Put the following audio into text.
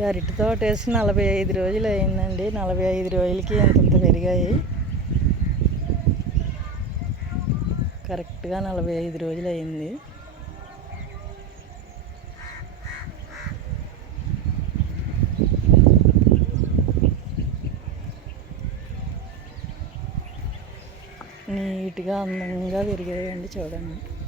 అరటి తోట వేసి నలభై ఐదు రోజులు అయిందండి. నలభై ఐదు రోజులకి ఇంతంత పెరిగాయి. కరెక్ట్గా నలభై ఐదు రోజులు అయింది. నీట్గా అందంగా పెరిగాయండి చూడండి.